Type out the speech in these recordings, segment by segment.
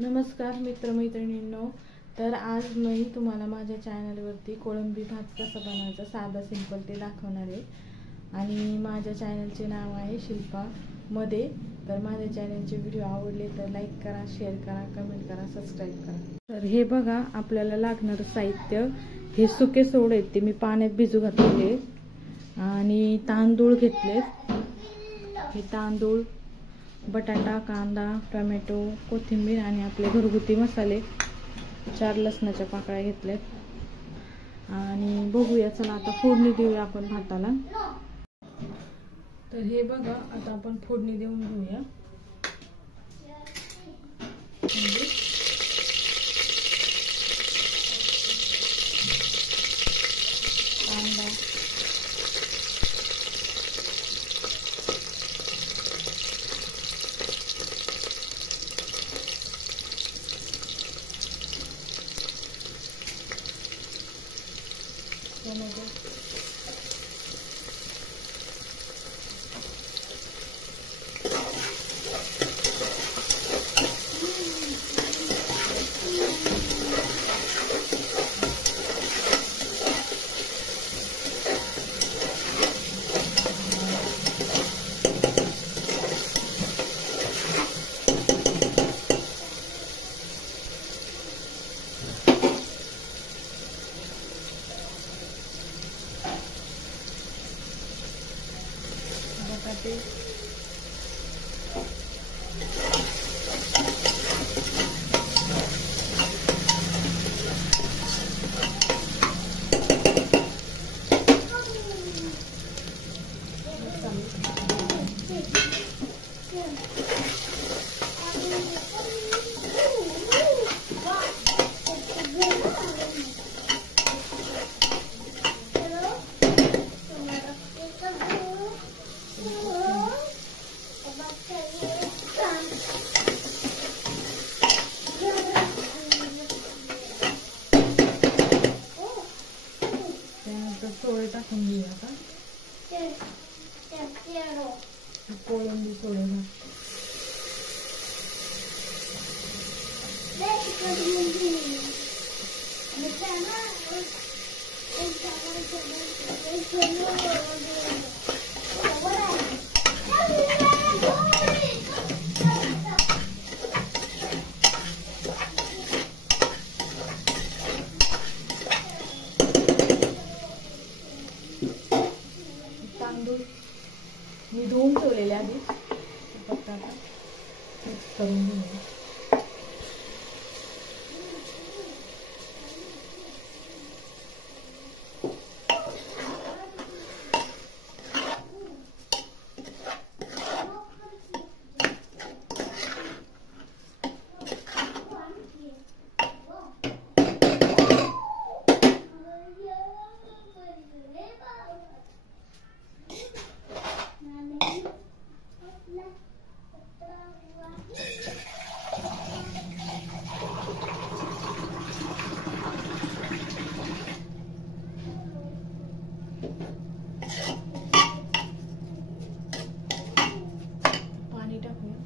नमस्कार मित्रमैत्रिणींनो, तर आज मी तुम्हाला माझ्या चॅनलवरती कोळंबी भात कसा बनवायचा साधा सिंपल ते दाखवणार आहे। आणि माझ्या चॅनलचे नाव आहे शिल्पा मध्ये। तर माझ्या चॅनलचे व्हिडिओ आवडले तर लाईक करा, शेअर करा, कमेंट करा, सबस्क्राइब करा। तर हे बघा आपल्याला लागणारं साहित्य, हे सुके सोडे आहेत, ते मी पाण्यात भिजू घातलेले आणि तांदूळ घेतलेत। हे तांदूळ, बटाटा, कांदा, टोमॅटो, कोथिंबीर आणि आपले घरगुती मसाले, 4 लसणाच्या पाकळ्या घेतल्यात। आणि बघूया, चला आता फोडणी देऊया आपण भाताला। तर हे बघा आता आपण फोडणी देऊन घेऊया। कांदा, टोमॅटो, बटाटे, सोडे टाकून घेऊया आता। कोळंबी सोडे तांदूळ मी धुवून ठेवलेले आधी, फक्त आता मिक्स करून घेऊया। पाणी टाकूया।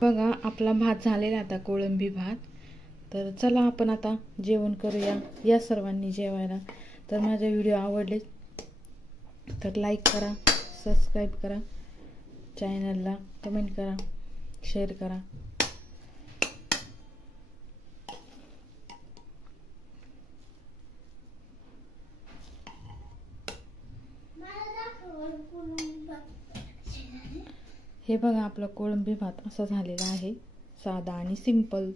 बघा आपला भात झालेला आता, कोळंबी भात। तर चला आपण आता जेवण करूया, या सर्वांनी जेवायला। तर माझे व्हिडिओ आवडले तर लाईक करा, सबस्क्राईब करा, चॅनलला कमेंट करा, शेअर करा। हे बघा आपला कोळंबी भात असा झालेला आहे, साधा आणि सिंपल।